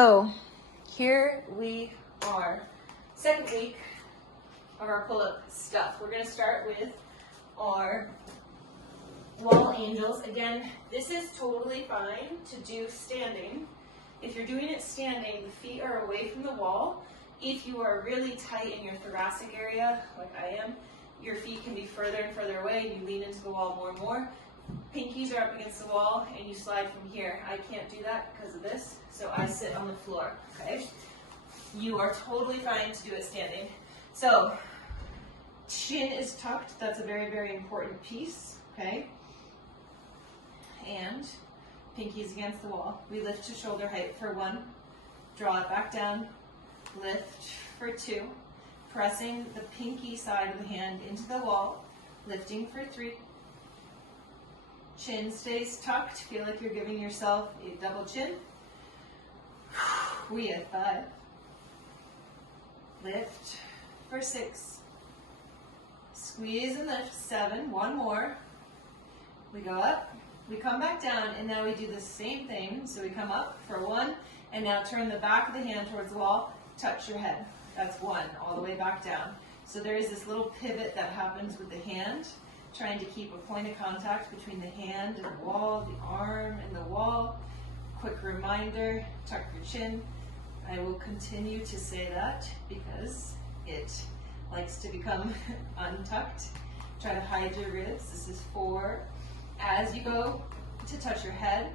So here we are, second week of our pull-up stuff. We're going to start with our wall angels. Again, this is totally fine to do standing. If you're doing it standing, the feet are away from the wall. If you are really tight in your thoracic area, like I am, your feet can be further and further away. You lean into the wall more and more. Pinkies are up against the wall and you slide from here. I can't do that because of this, so I sit on the floor, okay? You are totally fine to do it standing. So, chin is tucked. That's a very, very important piece, okay? And pinkies against the wall. We lift to shoulder height for 1, draw it back down, lift for 2, pressing the pinky side of the hand into the wall, lifting for 3. Chin stays tucked. Feel like you're giving yourself a double chin. We have 5. Lift for 6. Squeeze and lift. 7. 1 more. We go up. We come back down, and now we do the same thing. So we come up for 1, and now turn the back of the hand towards the wall. Touch your head. That's 1, all the way back down. So there is this little pivot that happens with the hand, trying to keep a point of contact between the hand and the wall, the arm and the wall. Quick reminder, tuck your chin. I will continue to say that because it likes to become untucked. Try to hide your ribs. This is 4. As you go to touch your head,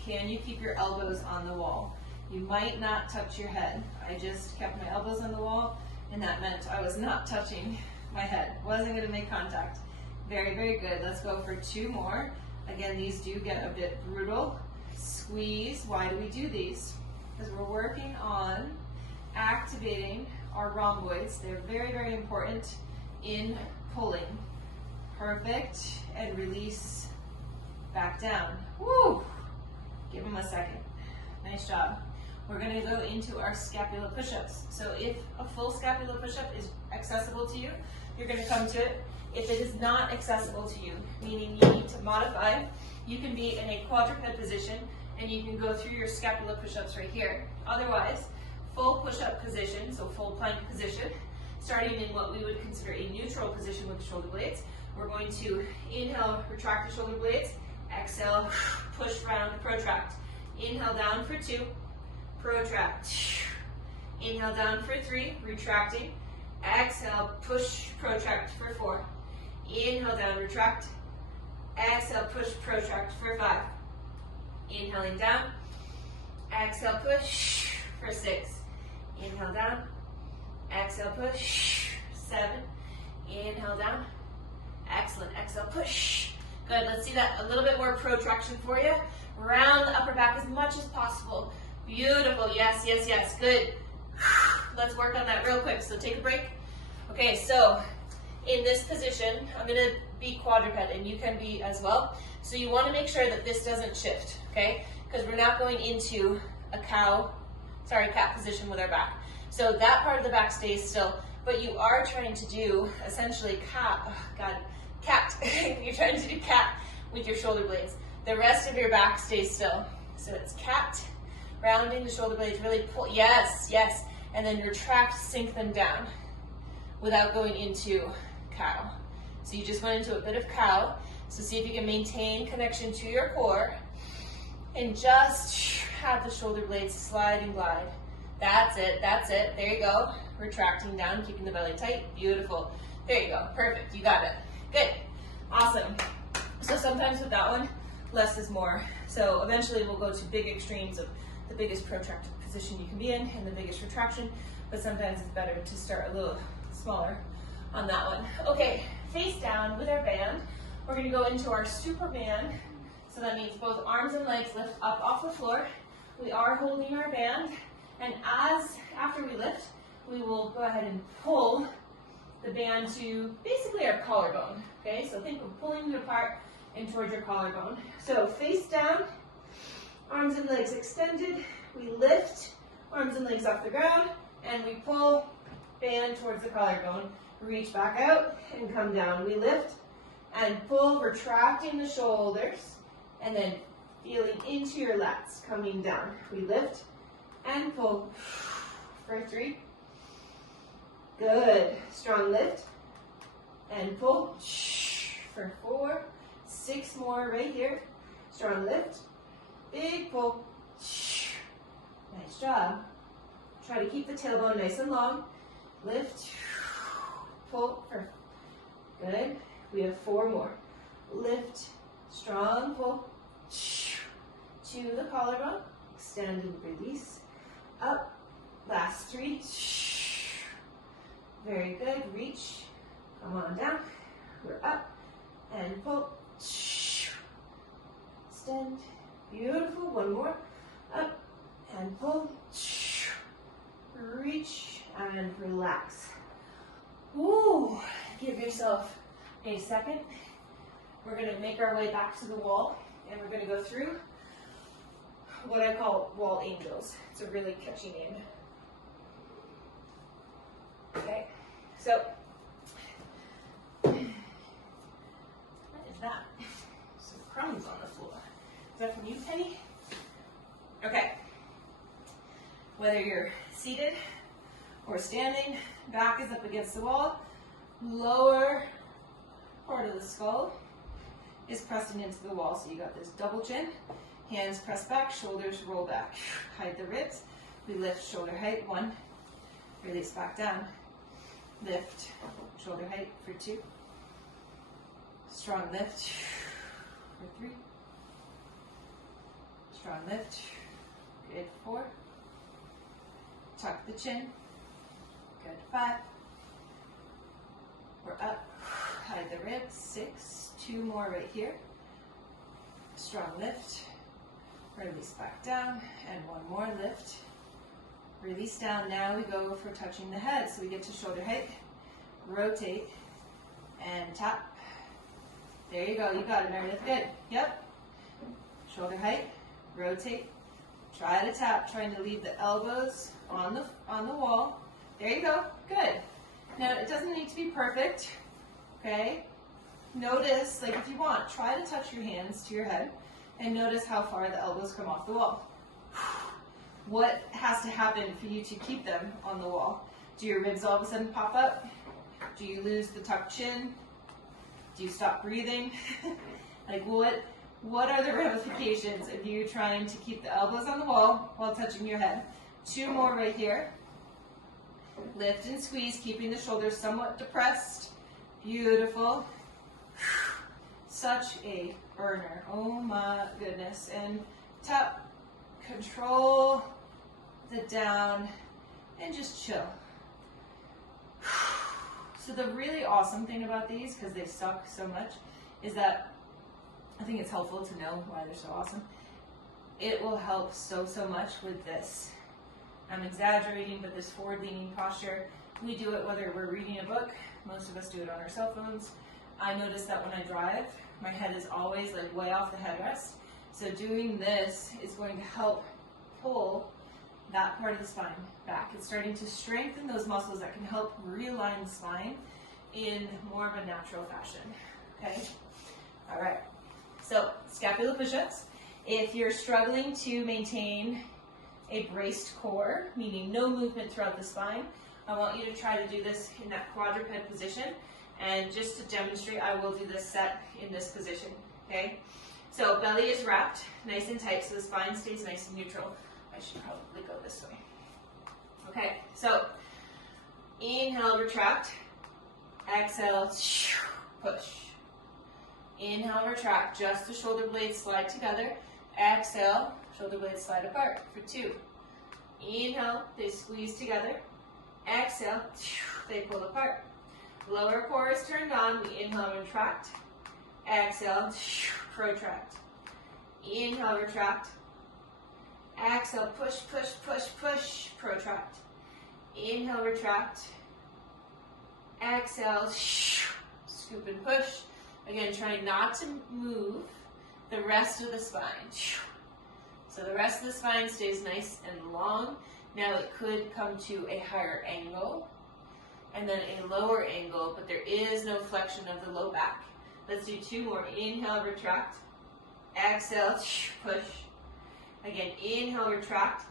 can you keep your elbows on the wall? You might not touch your head. I just kept my elbows on the wall, and that meant I was not touching my head. Wasn't going to make contact. Very, very good. Let's go for 2 more. Again, these do get a bit brutal. Squeeze. Why do we do these? Because we're working on activating our rhomboids. They're very, very important in pulling. Perfect. And release back down. Woo! Give them a second. Nice job. We're going to go into our scapula push-ups. So if a full scapula push-up is accessible to you, you're going to come to it. If it is not accessible to you, meaning you need to modify, you can be in a quadruped position and you can go through your scapula push-ups right here. Otherwise, full push-up position, so full plank position, starting in what we would consider a neutral position with the shoulder blades. We're going to inhale, retract the shoulder blades, exhale, push round, protract. Inhale down for 2, protract. Inhale down for 3, retracting. Exhale, push, protract for 4. Inhale down, retract. Exhale, push, protract for 5. Inhaling down. Exhale, push for 6. Inhale down. Exhale, push. 7. Inhale down. Excellent. Exhale, push. Good. Let's see that a little bit more protraction for you. Round the upper back as much as possible. Beautiful. Yes, yes, yes. Good. Let's work on that real quick. So take a break. Okay, so in this position, I'm going to be quadruped, and you can be as well. So you want to make sure that this doesn't shift, okay? Because we're not going into a cat position with our back. So that part of the back stays still, but you are trying to do essentially cat. You're trying to do cat with your shoulder blades. The rest of your back stays still. So it's cat, rounding the shoulder blades, really pull, yes, yes, and then retract, sink them down without going into cow. So you just went into a bit of cow. So see if you can maintain connection to your core and just have the shoulder blades slide and glide. That's it, that's it. There you go. Retracting down, keeping the belly tight. Beautiful. There you go. Perfect. You got it. Good. Awesome. So sometimes with that one, less is more. So eventually we'll go to big extremes of the biggest protracted position you can be in and the biggest retraction, but sometimes it's better to start a little smaller on that one. Okay, face down with our band. We're going to go into our super band. So that means both arms and legs lift up off the floor. We are holding our band, and after we lift, we will go ahead and pull the band to basically our collarbone. Okay, so think of pulling it apart and towards your collarbone. So face down, arms and legs extended. We lift arms and legs off the ground, and we pull band towards the collarbone. Reach back out and come down. We lift and pull, retracting the shoulders, and then feeling into your lats, coming down. We lift and pull for 3. Good. Strong lift and pull for 4. 6 more right here. Strong lift, big pull. Nice job. Try to keep the tailbone nice and long. Lift, pull for, good. We have 4 more. Lift, strong pull to the collarbone. Extend and release. Up. Last 3. Very good. Reach. Come on down. We're up and pull. Extend. Beautiful. 1 more. Up and pull. Reach and relax. Woo. Give yourself a second. We're going to make our way back to the wall, and we're going to go through what I call wall angels. It's a really catchy name. Okay, so what is that? Some crumbs on the floor. Is that from you, Penny? Okay. Whether you're seated or standing, back is up against the wall, lower part of the skull is pressing into the wall. So you got this double chin, hands press back, shoulders roll back. Hide the ribs. We lift shoulder height, 1. Release back down. Lift shoulder height for 2. Strong lift for 3. Strong lift. Good. 4. Tuck the chin. Good. 5. We're up. Hide the ribs. 6. 2 more right here. Strong lift. Release back down. And 1 more lift. Release down. Now we go for touching the head. So we get to shoulder height. Rotate. And tap. There you go. You got it, Meredith. Good. Yep. Shoulder height. Rotate. Try to tap. Trying to leave the elbows on the wall. There you go. Good. Now it doesn't need to be perfect. Okay. Notice, like if you want, try to touch your hands to your head and notice how far the elbows come off the wall. What has to happen for you to keep them on the wall? Do your ribs all of a sudden pop up? Do you lose the tucked chin? Do you stop breathing? Like what are the ramifications of you trying to keep the elbows on the wall while touching your head? 2 more right here. Lift and squeeze, keeping the shoulders somewhat depressed. Beautiful. Such a burner. Oh my goodness. And tap, control the down, and just chill. So the really awesome thing about these, because they suck so much, is that I think it's helpful to know why they're so awesome. It will help so much with this. I'm exaggerating, but this forward-leaning posture, we do it whether we're reading a book. Most of us do it on our cell phones. I notice that when I drive, my head is always like way off the headrest. So doing this is going to help pull that part of the spine back. It's starting to strengthen those muscles that can help realign the spine in more of a natural fashion. Okay? All right. So scapula push-ups. If you're struggling to maintain a braced core, meaning no movement throughout the spine, I want you to try to do this in that quadruped position. And just to demonstrate, I will do this set in this position, okay? So belly is wrapped nice and tight so the spine stays nice and neutral. I should probably go this way. Okay, so inhale, retract. Exhale, push. Inhale, retract. Just the shoulder blades slide together. Exhale, shoulder blades slide apart for 2. Inhale, they squeeze together. Exhale, they pull apart. Lower core is turned on. We inhale, retract. Exhale, protract. Inhale, retract. Exhale, push, push, push, push, protract. Inhale, retract. Exhale, scoop and push. Again, try not to move the rest of the spine. So the rest of the spine stays nice and long. Now it could come to a higher angle and then a lower angle, but there is no flexion of the low back. Let's do 2 more. Inhale, retract. Exhale, push. Again, inhale, retract.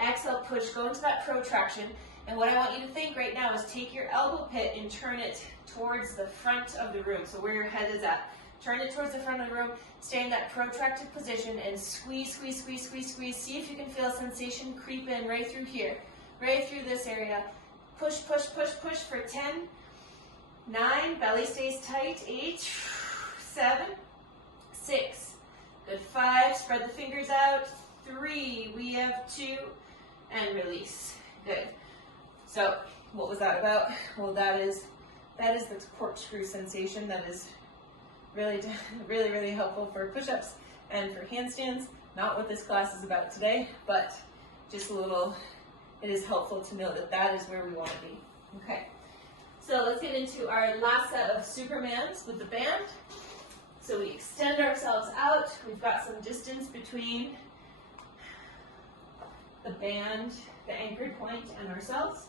Exhale, push, go into that protraction. And what I want you to think right now is take your elbow pit and turn it towards the front of the room. So where your head is at. Turn it towards the front of the room. Stay in that protracted position and squeeze, squeeze, squeeze, squeeze, squeeze. See if you can feel sensation creep in right through here, right through this area. Push, push, push, push for 10, 9, belly stays tight, 8, 7, 6, good, 5, spread the fingers out, 3, we have 2, and release, good. So, what was that about? Well, that is the corkscrew sensation that is really, really, really helpful for push-ups and for handstands. Not what this class is about today, but just a little, it is helpful to know that that is where we want to be. Okay, so let's get into our last set of Supermans with the band. So we extend ourselves out. We've got some distance between the band, the anchored point, and ourselves.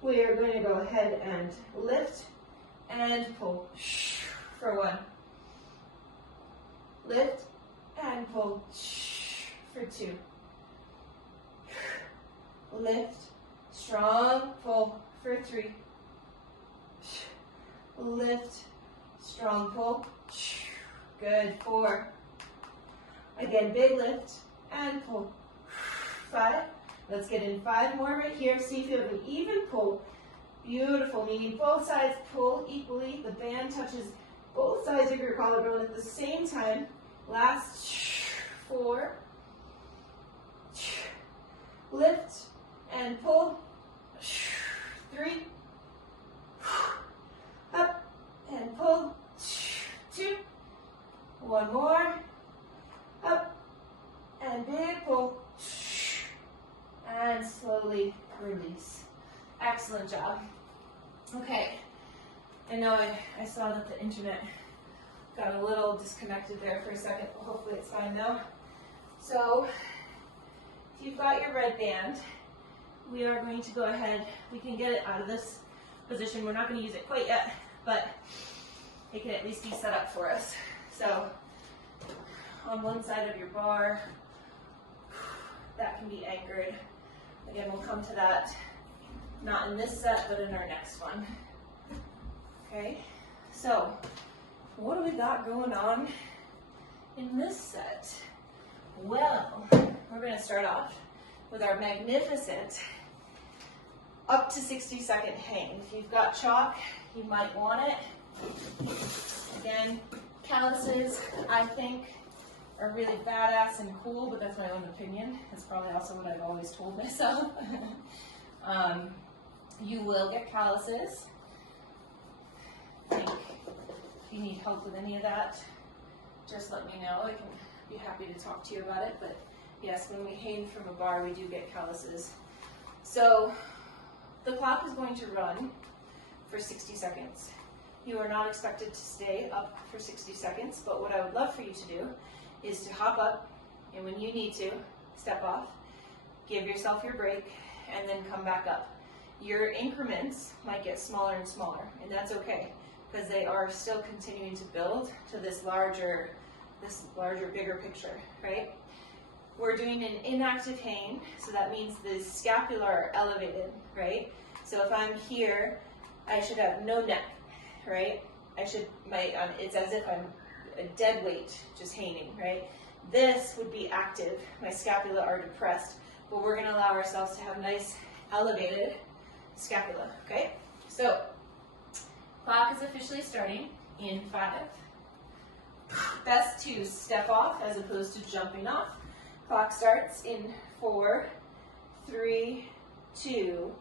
We are going to go ahead and lift and pull for 1. Lift and pull for 2. Lift, strong pull for 3. Lift, strong pull. Good, 4. Again, big lift and pull. 5. Let's get in 5 more right here. See if you have an even pull. Beautiful, meaning both sides pull equally. The band touches both sides of your collarbone at the same time. Last 4. Lift and pull. 3. Up and pull. 2. 1 more. Up and big pull. And slowly release. Excellent job. Okay. I know I saw that the internet got a little disconnected there for a second. Hopefully it's fine now. So, if you've got your red band, we are going to go ahead. We can get it out of this position. We're not going to use it quite yet, but it can at least be set up for us. So, on one side of your bar, that can be anchored. Again, we'll come to that, not in this set, but in our next one. Okay, so what do we got going on in this set? Well, we're going to start off with our magnificent up to 60-second hang. If you've got chalk, you might want it. Again, calluses, I think, are really badass and cool, but that's my own opinion. That's probably also what I've always told myself. You will get calluses. I think if you need help with any of that, just let me know. I can be happy to talk to you about it. But yes, when we hang from a bar, we do get calluses. So the clock is going to run for 60 seconds. You are not expected to stay up for 60 seconds, but what I would love for you to do is to hop up, and when you need to, step off, give yourself your break, and then come back up. Your increments might get smaller and smaller, and that's okay, because they are still continuing to build to this larger, bigger picture, right? We're doing an inactive hang, so that means the scapula are elevated, right? So if I'm here, I should have no neck, right? It's as if I'm a dead weight just hanging, right? This would be active. My scapula are depressed, but we're going to allow ourselves to have nice elevated scapula, okay? So, clock is officially starting in 5. Best to step off as opposed to jumping off. Clock starts in 4, 3, 2,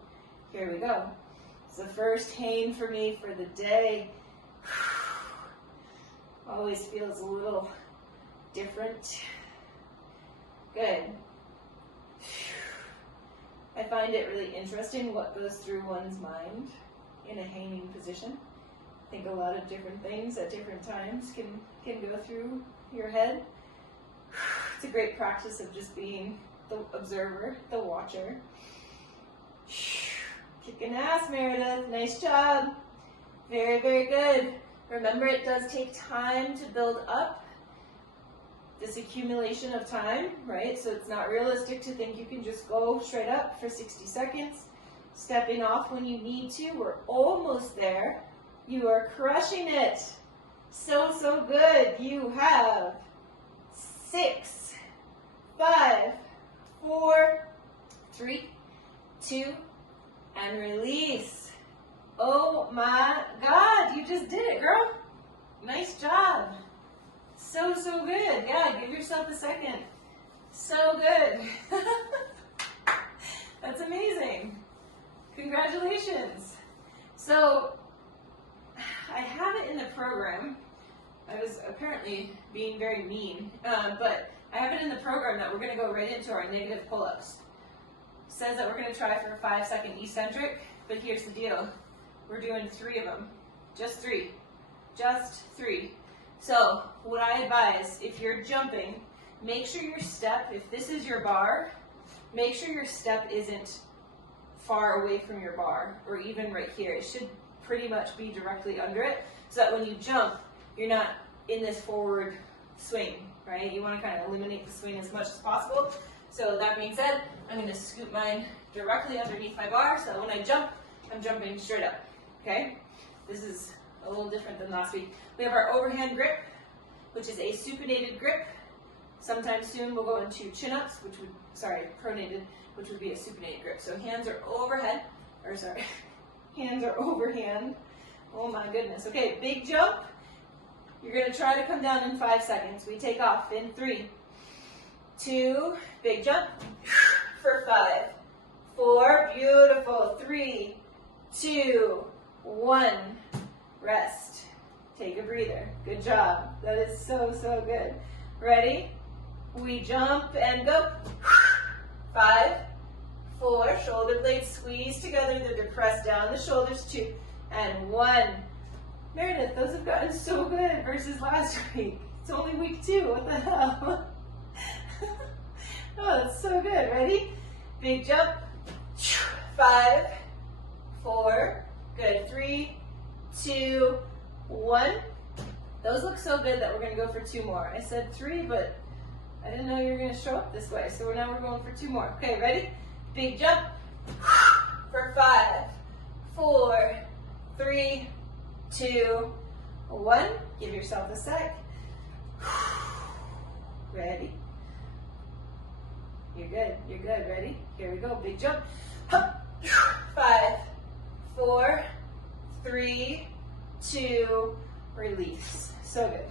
here we go. It's the first hang for me for the day. Always feels a little different. Good. I find it really interesting what goes through one's mind in a hanging position. I think a lot of different things at different times can go through your head. It's a great practice of just being the observer, the watcher. Kicking ass, Meredith. Nice job. Very, very good. Remember, it does take time to build up. this accumulation of time, right? So it's not realistic to think you can just go straight up for 60 seconds. Stepping off when you need to. We're almost there. You are crushing it. So, so good. You have 6, 5, 4, 3, 2, and release. Oh my God, you just did it, girl. Nice job. So, so good. Yeah, give yourself a second. So good. That's amazing. Congratulations. So, I have it in the program. I was apparently being very mean, but I have it in the program that we're going to go right into our negative pull-ups. It says that we're going to try for a 5-second eccentric, but here's the deal. We're doing 3 of them. Just 3. Just 3. So, what I advise, if you're jumping, make sure your step, if this is your bar, make sure your step isn't far away from your bar, or even right here. It should pretty much be directly under it, so that when you jump, you're not in this forward swing, right? You want to kind of eliminate the swing as much as possible. So that being said, I'm going to scoop mine directly underneath my bar, so when I jump, I'm jumping straight up, okay? This is a little different than last week. We have our overhand grip, which is a supinated grip. Sometime soon we'll go into chin-ups, pronated, which would be a supinated grip. So hands are overhead, hands are overhand. Oh my goodness. Okay, big jump. You're going to try to come down in 5 seconds. We take off in 3, 2, big jump, for 5, 4, beautiful, 3, 2, 1, rest. Take a breather. Good job. That is so, so good. Ready? We jump and go. 5, 4, shoulder blades squeeze together, they're depressed down the shoulders, 2, and 1. Meredith, those have gotten so good versus last week. It's only week 2, what the hell? Oh, that's so good. Ready? Big jump. 5, 4, good. 3, 2, 1. Those look so good that we're going to go for 2 more. I said 3, but I didn't know you were going to show up this way, so now we're going for 2 more. Okay, ready? Big jump. For 5, 4, 3, 2, 1. Give yourself a sec. Ready? You're good. You're good. Ready? Here we go. Big jump. 5, 4, 3, 2, release. So good.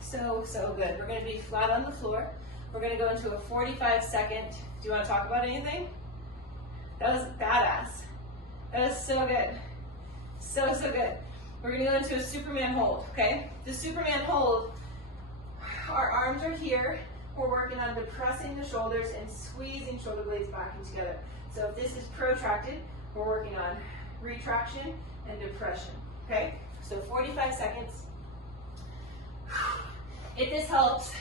So, so good. We're going to be flat on the floor. We're going to go into a 45-second. Do you want to talk about anything? That was badass. That was so good. So, so good. We're going to go into a Superman hold, okay? The Superman hold, our arms are here. We're working on depressing the shoulders and squeezing shoulder blades back in together. So if this is protracted, we're working on retraction and depression, okay? So 45 seconds. If this helps,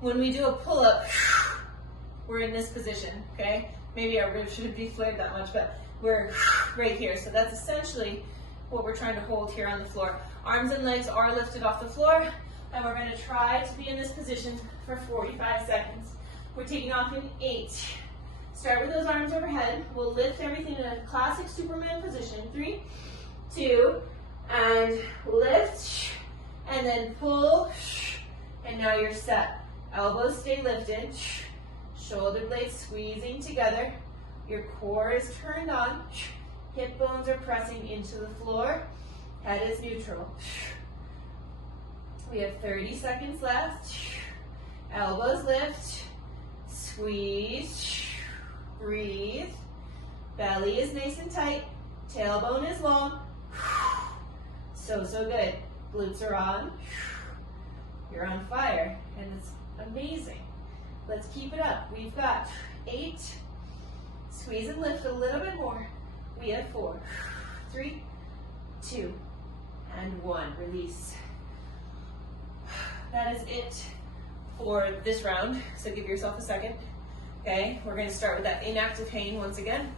when we do a pull-up, we're in this position, okay? Maybe our ribs shouldn't be flared that much, but we're right here. So that's essentially what we're trying to hold here on the floor. Arms and legs are lifted off the floor, and we're going to try to be in this position for 45 seconds. We're taking off in 8. Start with those arms overhead. We'll lift everything in a classic Superman position. 3, 2, and lift, and then pull, and now you're set. Elbows stay lifted, shoulder blades squeezing together. Your core is turned on. Hip bones are pressing into the floor. Head is neutral. We have 30 seconds left. Elbows lift. Squeeze. Breathe. Belly is nice and tight. Tailbone is long. So, so good. Glutes are on. You're on fire. And it's amazing. Let's keep it up. We've got 8. Squeeze and lift a little bit more. We have 4, 3, 2, and 1. Release. That is it for this round. So give yourself a second. Okay, we're going to start with that inactive hang once again.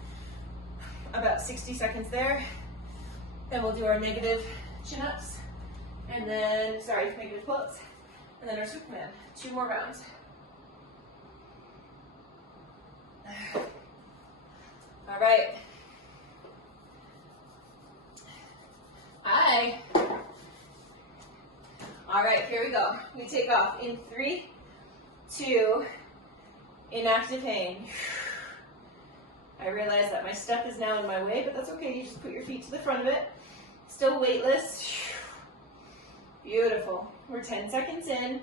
About 60 seconds there. Then we'll do our negative chin-ups. And then, negative pull-ups. And then our Superman. 2 more rounds. All right. All right, here we go. We take off in 3, 2, inactive hang. I realize that my step is now in my way, but that's okay. You just put your feet to the front of it. Still weightless. Beautiful. We're 10 seconds in.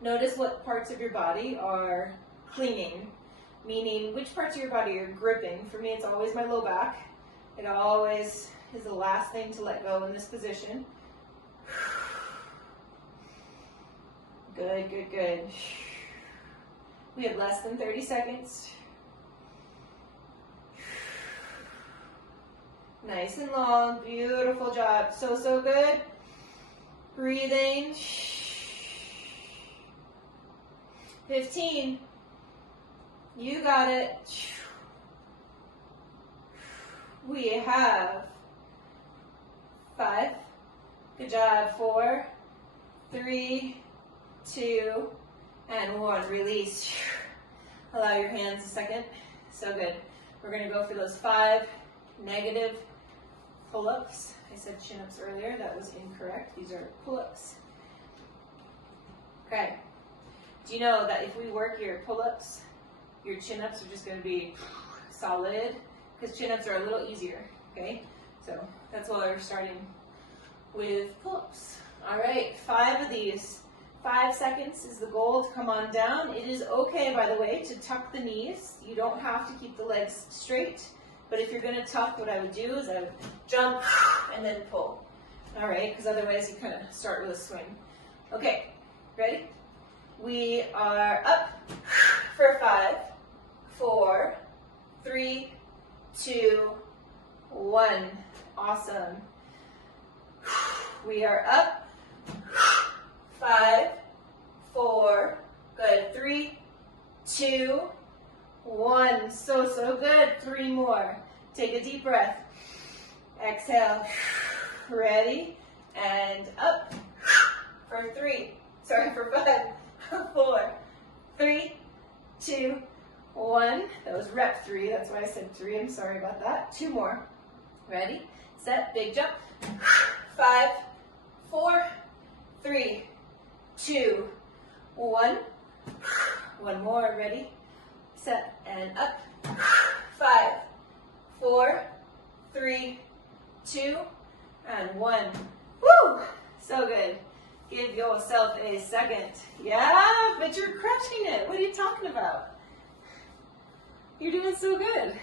Notice what parts of your body are clinging, meaning which parts of your body are gripping. For me, it's always my low back. It always is the last thing to let go in this position. Good, good, good. We have less than 30 seconds. Nice and long, beautiful job. So, so good. Breathing. 15. You got it. We have 5. Good job. 4, 3, 2, and 1. Release. Allow your hands a second. So good. We're going to go for those 5 negative pull-ups. I said chin-ups earlier. That was incorrect. These are pull-ups. Okay. Do you know that if we work your pull-ups, your chin-ups are just going to be solid? Because chin-ups are a little easier. Okay? So that's why we're starting with pull-ups. All right. 5 of these. 5 seconds is the goal to come on down. It is okay, by the way, to tuck the knees. You don't have to keep the legs straight. But if you're going to tuck, what I would do is I would jump and then pull. All right, because otherwise you kind of start with a swing. Okay, ready? We are up for 5, 4, 3, 2, 1. Awesome. We are up. 5, 4, good. 3, 2, 1. So, so good. 3 more. Take a deep breath. Exhale. Ready? And up for 5, 4, 3, 2, 1. That was rep 3. That's why I said 3. I'm sorry about that. 2 more. Ready? Set. Big jump. 5, 4, 3, 2, 1. 1 more. Ready? Set. And up. 5, 4, 3, 2, and 1. Woo! So good. Give yourself a second. Yeah, but you're crushing it. What are you talking about? You're doing so good.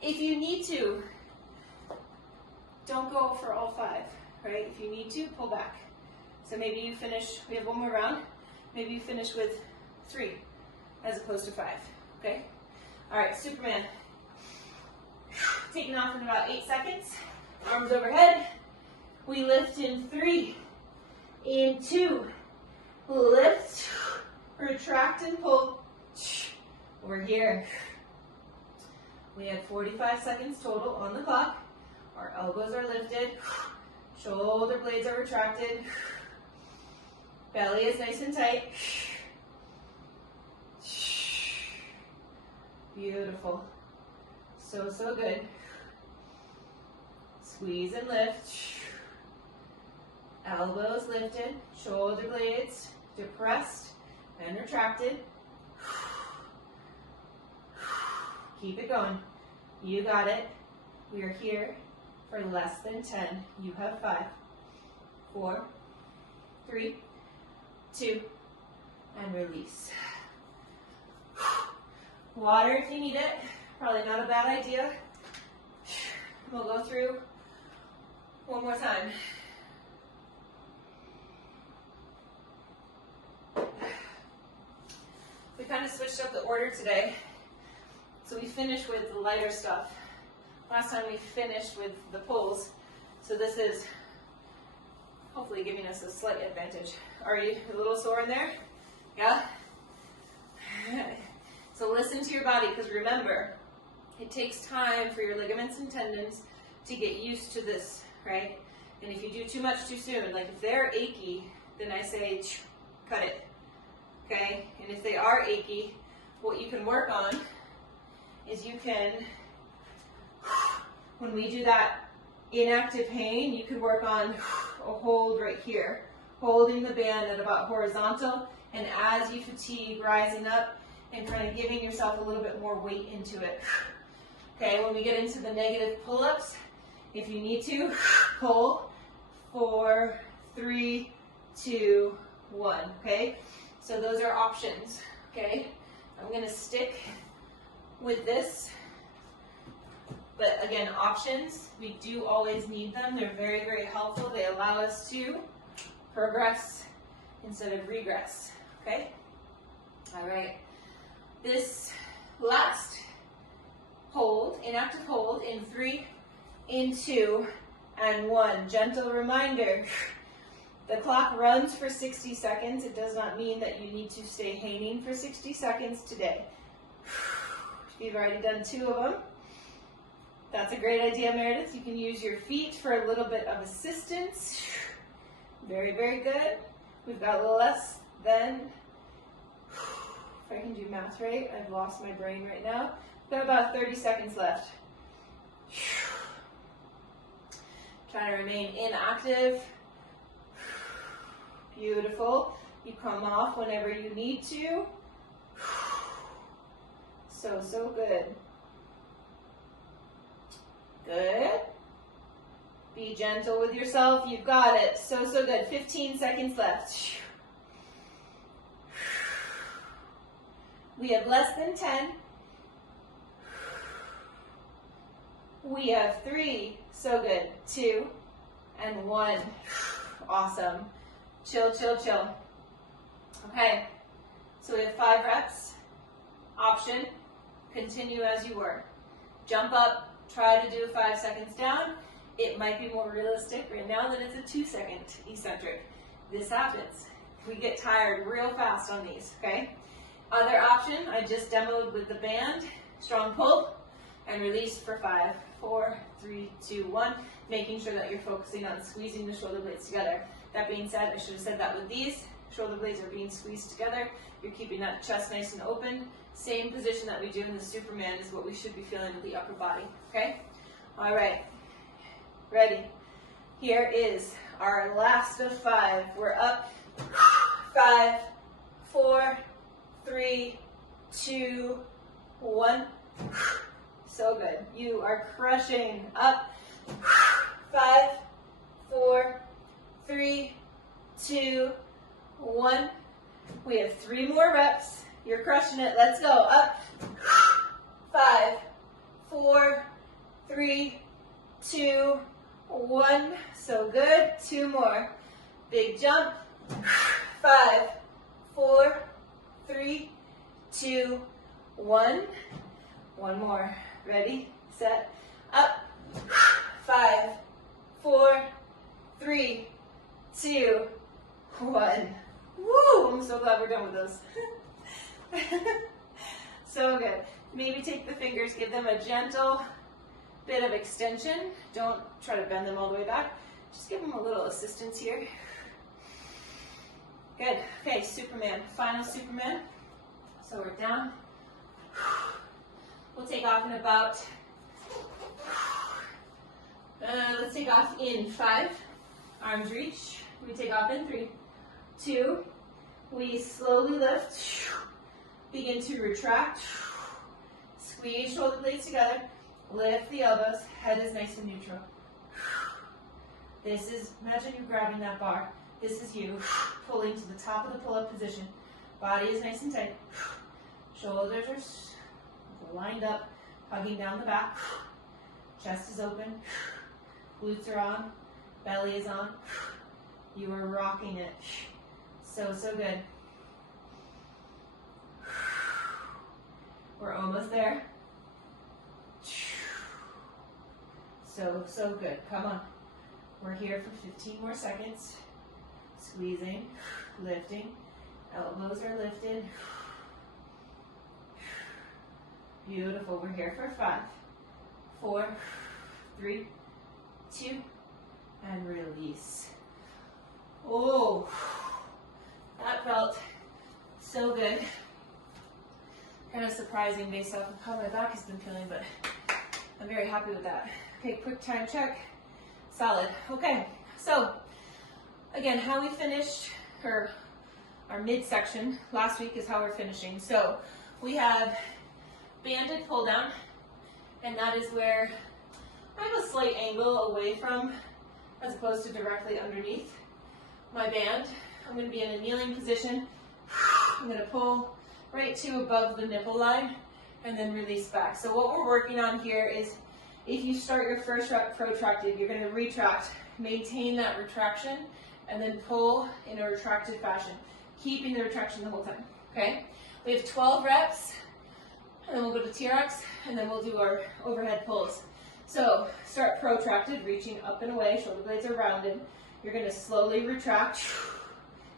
If you need to, don't go for all 5, right? If you need to, pull back. So maybe you finish, we have 1 more round, maybe you finish with 3 as opposed to 5, okay? All right, Superman. Taking off in about 8 seconds. Arms overhead. We lift in 3, in 2, lift, retract and pull. We're here. We have 45 seconds total on the clock. Our elbows are lifted. Shoulder blades are retracted. Belly is nice and tight. Beautiful. So, so good. Squeeze and lift. Elbows lifted. Shoulder blades depressed and retracted. Keep it going. You got it. We are here for less than 10. You have 5, 4, 3, 2, and release. Water if you need it. Probably not a bad idea. We'll go through 1 more time. We kind of switched up the order today. So we finished with the lighter stuff. Last time we finished with the pulls. So this is hopefully giving us a slight advantage. Are you a little sore in there? Yeah? So listen to your body, because remember, it takes time for your ligaments and tendons to get used to this, right? And if you do too much too soon, like if they're achy, then I say cut it, okay? And if they are achy, what you can work on is you can, when we do that inactive pain, you could work on a hold right here, holding the band at about horizontal, and as you fatigue, rising up and kind of giving yourself a little bit more weight into it. Okay, when we get into the negative pull-ups, if you need to, pull 4, 3, 2, 1, okay? So those are options, okay? I'm gonna stick with this, but again, options, we do always need them. They're very, very helpful. They allow us to progress instead of regress, okay? All right, this last hold, inactive hold in 3, in 2, and 1. Gentle reminder, the clock runs for 60 seconds. It does not mean that you need to stay hanging for 60 seconds today. If you've already done 2 of them, that's a great idea, Meredith. You can use your feet for a little bit of assistance. Very, very good. We've got a little less than, if I can do math right, I've lost my brain right now. We've got about 30 seconds left. Try to remain inactive. Beautiful. You come off whenever you need to. So, so good. Good. Be gentle with yourself. You've got it. So, so good. 15 seconds left. We have less than 10. We have 3. So good. 2 and 1. Awesome. Chill, chill, chill. Okay. So we have 5 reps. Option. Continue as you were. Jump up. Try to do 5 seconds down. It might be more realistic right now that it's a 2-second eccentric. This happens. We get tired real fast on these, okay? Other option, I just demoed with the band. Strong pull and release for 5, 4, 3, 2, 1. Making sure that you're focusing on squeezing the shoulder blades together. That being said, I should have said that with these. Shoulder blades are being squeezed together. You're keeping that chest nice and open. Same position that we do in the Superman is what we should be feeling with the upper body, okay? All right, ready? Here is our last of 5. We're up. 5, 4, 3, 2, 1. So good. You are crushing. Up. 5, 4, 3, 2, 1. We have 3 more reps. You're crushing it. Let's go. Up. 5, 4, 3, 2, 1. So good. 2 more. Big jump. 5, 4, 3, 2, 1. 1 more. Ready, set, up. 5, 4, 3, 2, 1. Woo! I'm so glad we're done with those. So good. Maybe take the fingers, give them a gentle bit of extension. Don't try to bend them all the way back. Just give them a little assistance here. Good. Okay, Superman. Final Superman. So we're down. We'll take off in about, let's take off in 5. Arms reach. We take off in 3, 2. We slowly lift. Begin to retract. Squeeze shoulder blades together. Lift the elbows. Head is nice and neutral. This is, imagine you're grabbing that bar. This is you pulling to the top of the pull-up position. Body is nice and tight. Shoulders are lined up, hugging down the back. Chest is open. Glutes are on. Belly is on. You are rocking it. So, so good. We're almost there. So, so good. Come on. We're here for 15 more seconds. Squeezing, lifting. Elbows are lifted. Beautiful. We're here for 5, 4, 3, 2, and release. Oh, that felt so good. Kind of surprising based off of how my back has been feeling, but I'm very happy with that. Okay, quick time check. Solid. Okay, so again, how we finished our midsection last week is how we're finishing. So we have banded pull down, and that is where I have a slight angle away from, as opposed to directly underneath my band. I'm going to be in a kneeling position. I'm going to pull right to above the nipple line and then release back. So what we're working on here is, if you start your first rep protracted, you're going to retract, maintain that retraction, and then pull in a retracted fashion, keeping the retraction the whole time, okay? We have 12 reps, and then we'll go to TRX, and then we'll do our overhead pulls. So start protracted, reaching up and away, shoulder blades are rounded. You're going to slowly retract.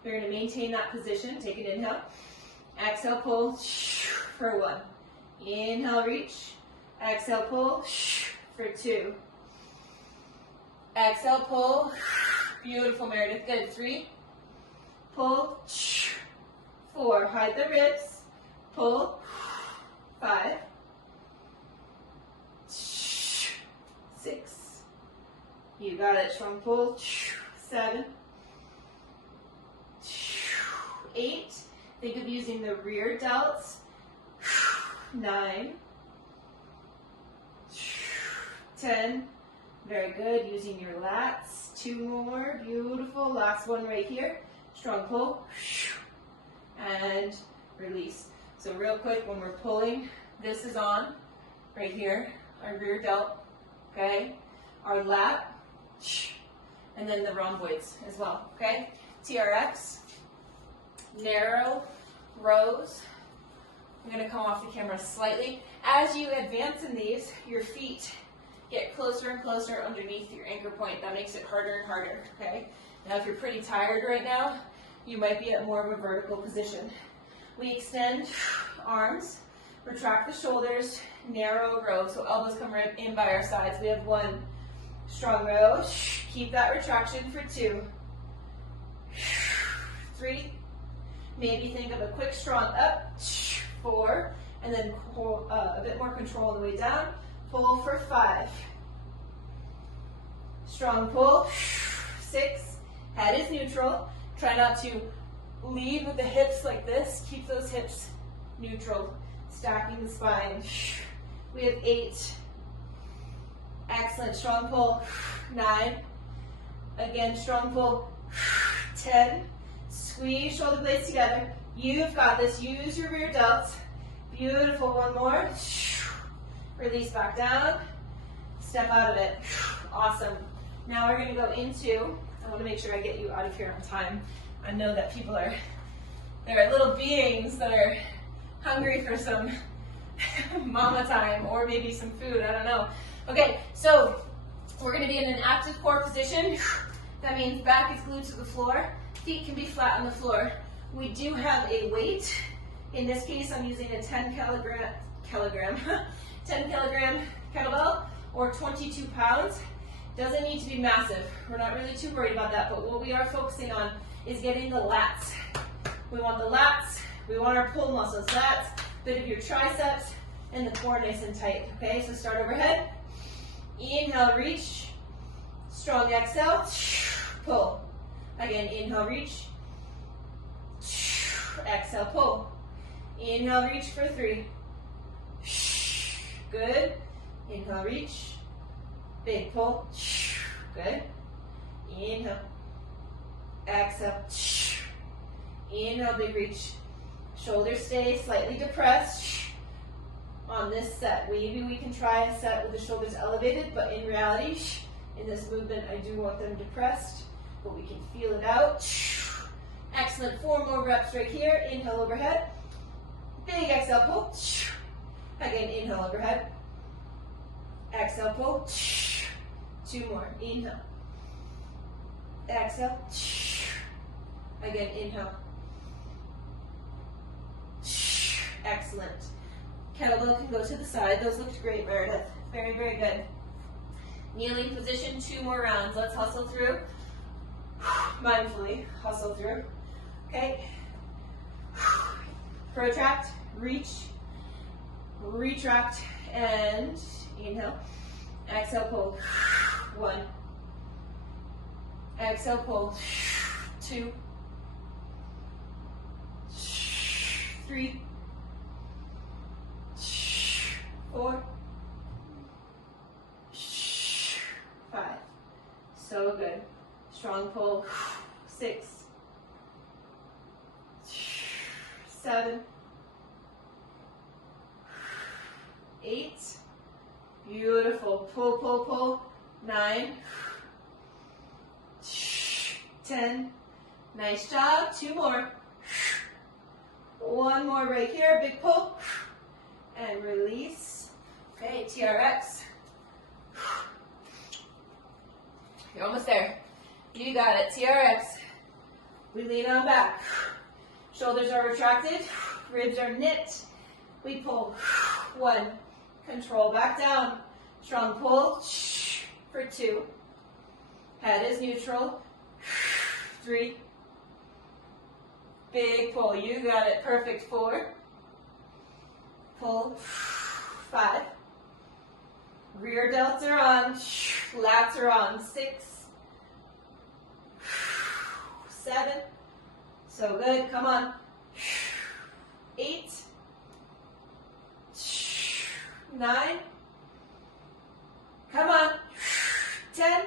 You're going to maintain that position. Take an inhale. Exhale, pull for 1. Inhale, reach. Exhale, pull for 2. Exhale, pull. Beautiful, Meredith. Good. 3. Pull. 4. Hide the ribs. Pull. 5. 6. You got it. Strong pull. 7. 8. Think of using the rear delts. 9. 10. Very good. Using your lats. 2 more. Beautiful. Last one right here. Strong pull. And release. So real quick, when we're pulling, this is on right here. Our rear delt. Okay. Our lat. And then the rhomboids as well. Okay. TRX. Narrow rows. I'm going to come off the camera slightly. As you advance in these, your feet get closer and closer underneath your anchor point. That makes it harder and harder, okay? Now if you're pretty tired right now, you might be at more of a vertical position. We extend arms, retract the shoulders, narrow row, so elbows come right in by our sides. We have 1 strong row. Keep that retraction for 2. 3. Maybe think of a quick strong up. 4. And then a bit more control on the way down. Pull for 5. Strong pull. 6. Head is neutral. Try not to lead with the hips like this. Keep those hips neutral. Stacking the spine. We have 8. Excellent. Strong pull. 9. Again, strong pull. 10. Squeeze shoulder blades together. You've got this. Use your rear delts. Beautiful. 1 more. Release back down. Step out of it. Awesome. Now we're going to go into, I want to make sure I get you out of here on time. I know that people are, they're little beings that are hungry for some mama time or maybe some food. I don't know. Okay, so we're going to be in an active core position. That means back is glued to the floor. Feet can be flat on the floor. We do have a weight. In this case, I'm using a 10 kilogram kettlebell or 22 pounds. Doesn't need to be massive. We're not really too worried about that, but what we are focusing on is getting the lats. We want the lats. We want our pull muscles. Lats, bit of your triceps, and the core nice and tight. Okay, so start overhead. Inhale, reach. Strong exhale. Pull. Again, inhale, reach. Exhale, pull. Inhale, reach for 3. Good. Inhale, reach. Big pull. Good. Inhale. Exhale. Inhale, big reach. Shoulders stay slightly depressed on this set. Maybe we can try a set with the shoulders elevated, but in reality, in this movement, I do want them depressed, but we can feel it out. Excellent. 4 more reps right here. Inhale, overhead. Big exhale, pull. Again, inhale, overhead. Exhale, pull. 2 more. Inhale. Exhale. Again, inhale. Excellent. Kettlebell can go to the side. Those looked great, Meredith. Very, very good. Kneeling position, 2 more rounds. Let's hustle through. Mindfully hustle through. Okay. Protract, reach, retract, and inhale. Exhale, pull. 1. Exhale, pull. 2. 3. 4. 5. So good. Strong pull. 6. 7. 8. Beautiful. Pull, pull, pull. 9. 10. Nice job. 2 more. 1 more right here. Big pull. And release. Okay, TRX. You're almost there. You got it. TRX. We lean on back. Shoulders are retracted. Ribs are knit. We pull. 1. Control back down. Strong pull. For 2. Head is neutral. 3. Big pull. You got it. Perfect. 4. Pull. 5. Rear delts are on. Lats are on. 6. 7. So good. Come on. 8. 9. Come on. 10.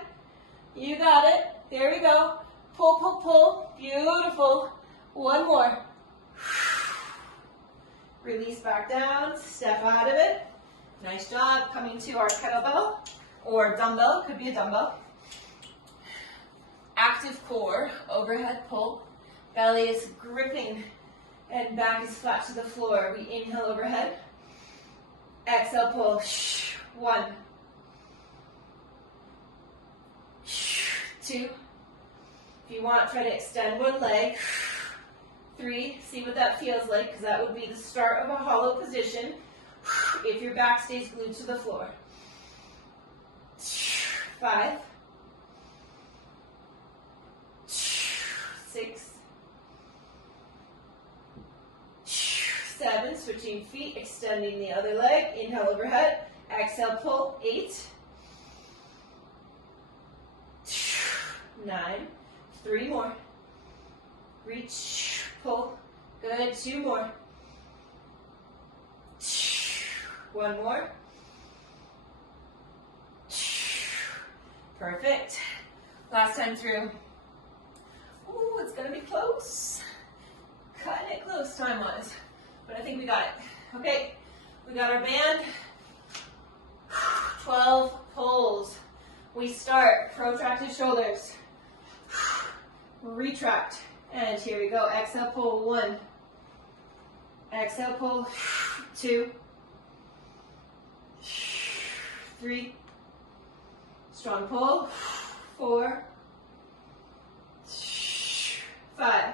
You got it. There we go. Pull, pull, pull. Beautiful. 1 more. Release back down. Step out of it. Nice job. Coming to our kettlebell or dumbbell. Could be a dumbbell. Active core. Overhead pull. Belly is gripping and back is flat to the floor. We inhale overhead. Exhale, pull. 1. 2. If you want, try to extend one leg. 3. See what that feels like, because that would be the start of a hollow position if your back stays glued to the floor. 5. 6. 7. Switching feet, extending the other leg. Inhale overhead. Exhale, pull. 8. 9. 3 more. Reach, pull. Good. 2 more. 1 more. Perfect. Last time through. Ooh, it's going to be close. Cutting it close time-wise. But I think we got it. Okay, we got our band. 12 pulls. We start protracted shoulders. Retract. And here we go. Exhale, pull. 1. Exhale, pull. 2. 3. Strong pull. 4. 5.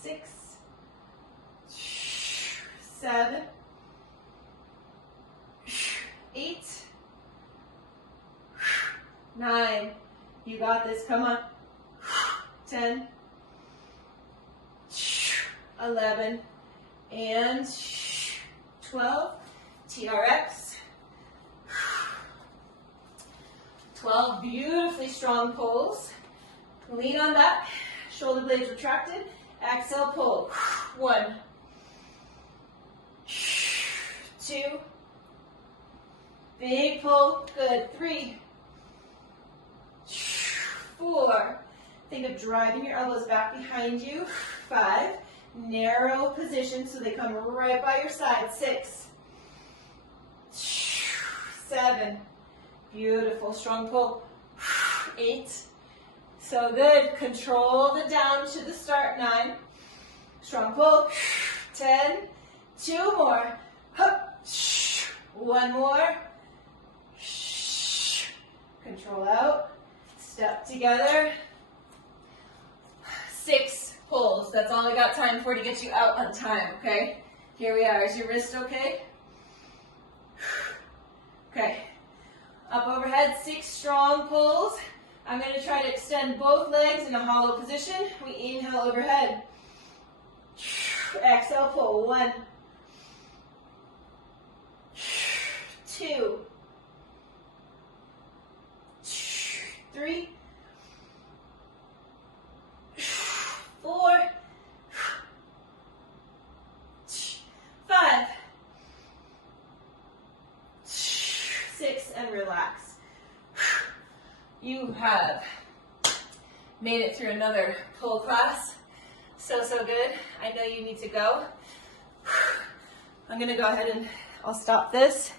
6. 7. 8. 9. You got this. Come on. 10. 11. And 12. TRX. 12 beautifully strong pulls. Lean on back. Shoulder blades retracted. Exhale, pull. 1. 2. Big pull. Good. 3. 4. Think of driving your elbows back behind you. 5. Narrow position so they come right by your side. 6. 7. Beautiful. Strong pull. 8. So good. Control the down to the start. 9. Strong pull. 10. 2 more. 1 more. Control out. Step together. 6 pulls. That's all I got time for to get you out on time, okay? Here we are. Is your wrist okay? Okay, up overhead, 6 strong pulls. I'm going to try to extend both legs in a hollow position. We inhale overhead. Exhale, pull. 1, 2, 3, 4, 5, 6, and relax. You have made it through another pull class. So good. I know you need to go. I'm going to go ahead and I'll stop this.